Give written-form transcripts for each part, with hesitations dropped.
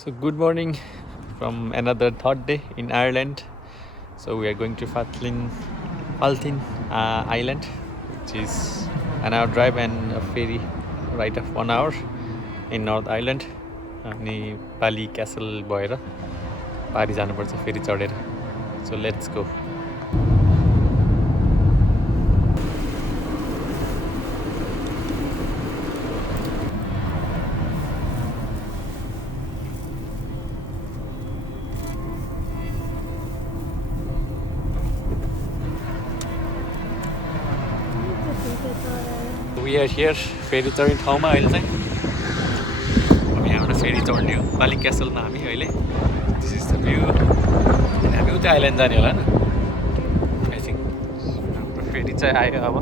So good morning from another third day in Ireland. So we are going to Rathlin Island, which is an hour drive and a ferry ride of 1 hour in North Ireland. अनि Ballycastle भएर पारी जानुपर्छ फेरि चढेर. So let's go. We are here फेरि चढ्ने ठाउँमा अहिले चाहिँ अब यहाँबाट फेरि चढ्ने हो बालीक्यासलमा हामी अहिले. This is the view. अनि हामी उतै आइल्यान्ड जाने होला नि आई थिङ्क. हाम्रो फेरि चाहिँ आयो अब.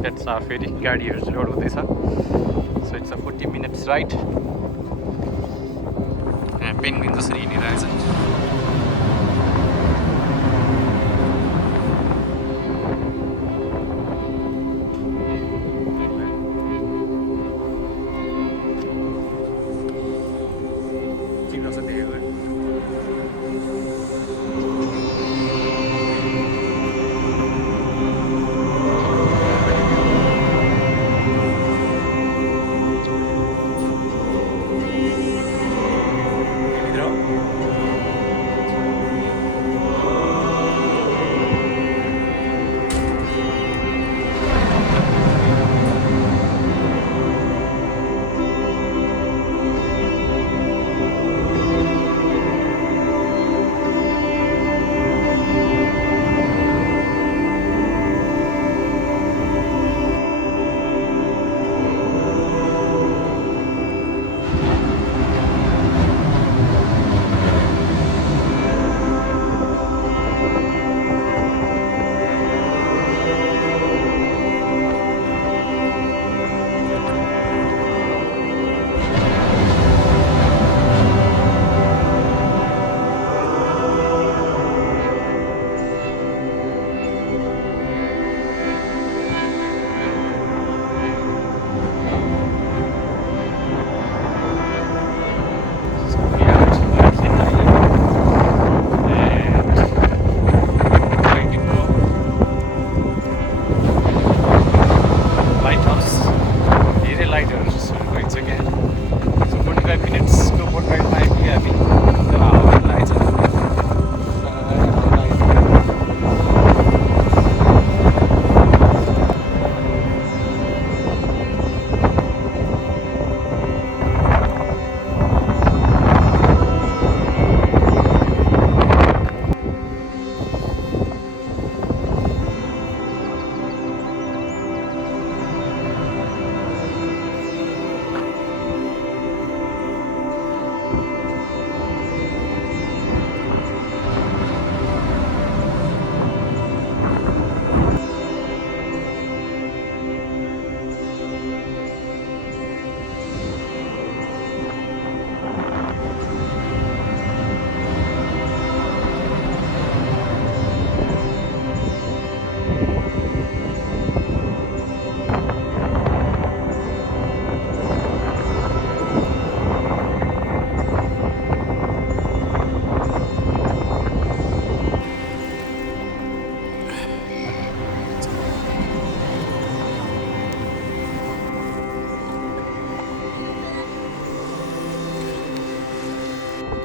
द्याट्स आवर फेरि गाडीहरू लोड हुँदैछ. So it's a 40 minutes ride. Penguin जसरी हिँडिरहेछ.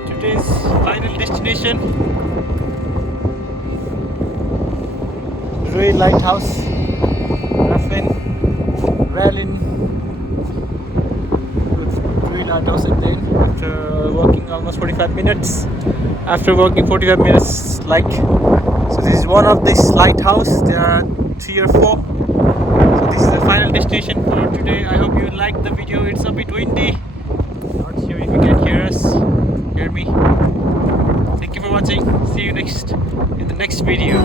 Today's final destination, Ray Lighthouse, Puffin, Rathlin Lighthouse, and then after walking almost 45 minutes, like, so this is one of this lighthouse. There are 3 or 4. So this is the final destination for today. I hope you liked the video. It's a bit windy. Not sure if you can hear me. Thank you for watching. See you in the next video.